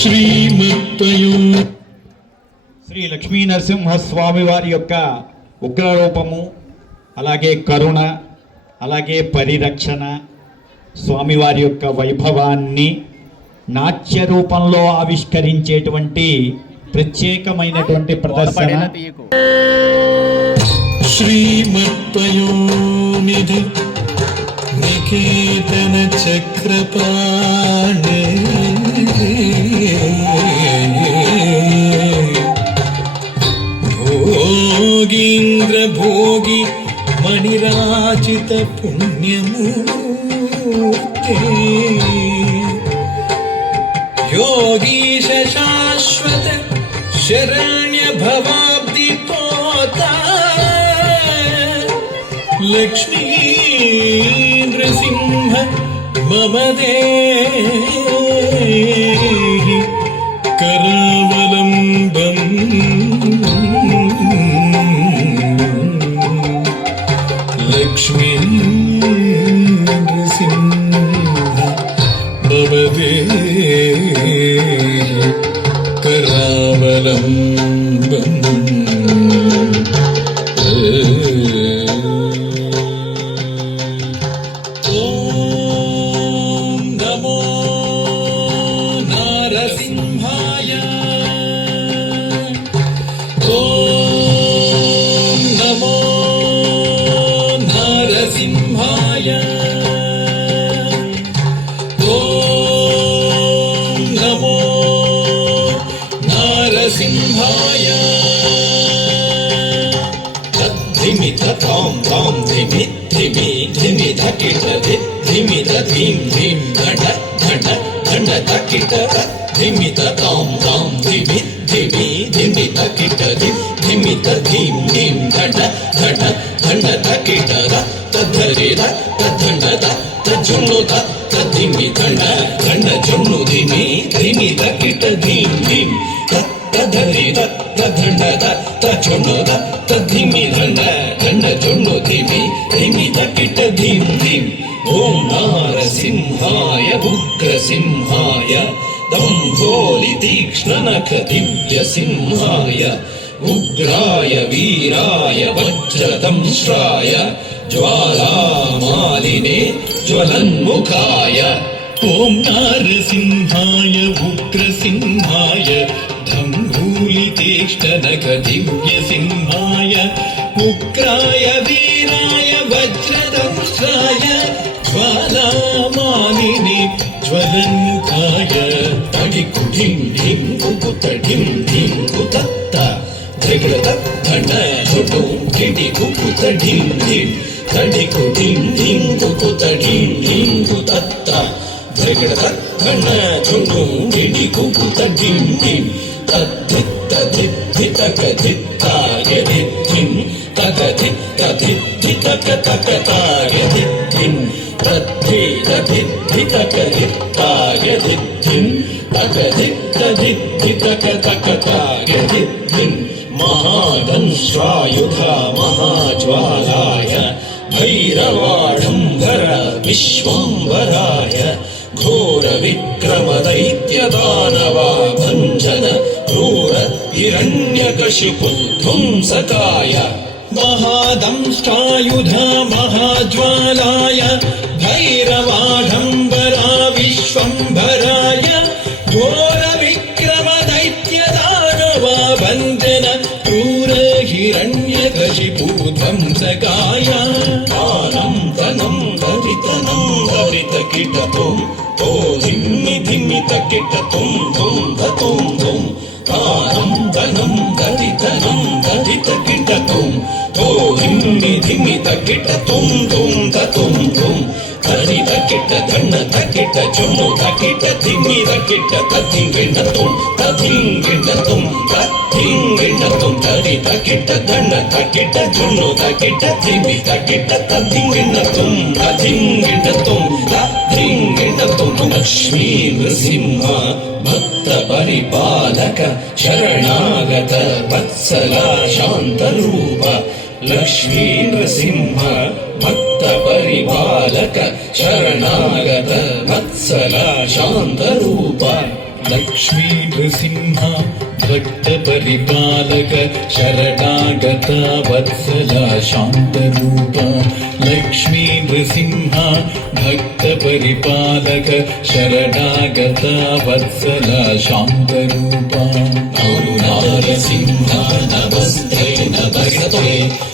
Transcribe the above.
శ్రీ లక్ష్మీ నరసింహస్వామి వారి యొక్క ఉగ్రరూపము, అలాగే కరుణ, అలాగే పరిరక్షణ, స్వామివారి యొక్క వైభవాన్ని నాట్య రూపంలో ఆవిష్కరించేటువంటి ప్రత్యేకమైనటువంటి ప్రదర్శన. శ్రీమత్పయోనిధి నికేతన చక్రపాణి భోగీంద్ర భోగి మణిరాజిత పుణ్యమూర్తి योगीश शाश्वत शरण्य भवाब्दि पोता लक्ष्मी नृसिंह मम देहि करावलम्बम् लक्ष्मी नृसिंह मम देहि करावलम्बम्. ॐ नमो नारसिंहाय. ॐ नमो नारसिंहाय. सिंहाय धिमि तां तां धिमि धिमि धिमि धकिट धिमि धीं धीं घट घट घट धकिट धिमि तां तां धिमि धिमि धिमि धकिट धिमि धीं धीं घट घट घट धकिट तद्धरि तद्धण्ड तज्जुन्नु तद्धिमि घण्ड घण्ड जुन्नु धिमि धिमि धकिट धीं धीं तद्धरि तद्धण्ड तज्जुन्नु तद्धिमि घण्ड घण्ड जुन्नु धिमि धिमि धकिट धीं धीं. ॐ नारसिंहाय उग्रसिंहाय दम्भोलि तीक्ष्णनख दिव्यसिंहाय उग्राय वीराय वज्रदंष्ट्राय ज्वालामालिने ज्वलन्मुखाय. ॐ नारसिंहाय उग्रसिंहाय दम्भूलितीक्ष्णनख दिव्यसिंहाय उग्राय वीराय वज्रदंष्ट्राय ज्वालामालिने ज्वलन्मुखाय. तडिकु ढिं ढिं कुकुत ढिं ढिं कुतत्त धिकृत धण्ड झुटु किडि कुकुत ढिं ढिं तडिकु ढिं ढिं कुकुत ढिं ढिं कुतत्त धिकृत धण्ड झुटु किडि कुकुत ढिं ढिं तद्धित्त धित्तितक धित्ताय धित्तिं तद्धित्त धित्तितक तकताय धित्तिं तद्धित्त धित्तितक धित्ताय धित्तिं तद्धित्त धित्तितक तकताय धित्तिं. महादंष्ट्रायुधा महाज्वालाय भैरवाडम्बर विश्वम्भराय घोरविक्रमदैत्यदानवा भञ्जन क्रूर हिरण्यकशिपुध्वंसकाय. महादंष्ट्रायुधा महाज्वालाय भैरवाडम्बरा विश्वम्भराय घोरविक्रमदैत्यदानवा भञ्जन क्रूर हिरण्यकशिपुध्वंसकाय. आनं तनं धरितनं धरितकिटतुं ओ धिम्मि धिम्मि तकिटतुं धुं धतुं धुं. आनं तनं धरितनं धरितकिटतुं ओ धिम्मि धिम्मि तकिटतुं धुं धतुं धुं. धरित किट धन्न धकिट जुन्नु धकिट धिम्मि धकिट तद्धिंगिण्डतुं तद्धिंगिण्डतुं तद्धिंगिण्डतुं. धरित किट धन्न धकिट जुन्नु धकिट धिम्मि धकिट तद्धिंगिण्डतुं तद्धिंगिण्डतुं तद्धिंगिण्डतुं. लक्ष्मी नृसिंह भक्त परिपालक शरणागत वत्सला शान्तरूप. लक्ष्मी नृसिंह भक्त परिपालक शरणागत वत्सल शान्तरूप. लक्ष्मी नृसिंह भक्त परिपालक शरणागता वत्सला शान्तरूपा लक्ष्मी नृसिंह भक्त परिपालक शरणागता वत्सला शान्तरूपा नारसिंह नमस्ते नमस्ते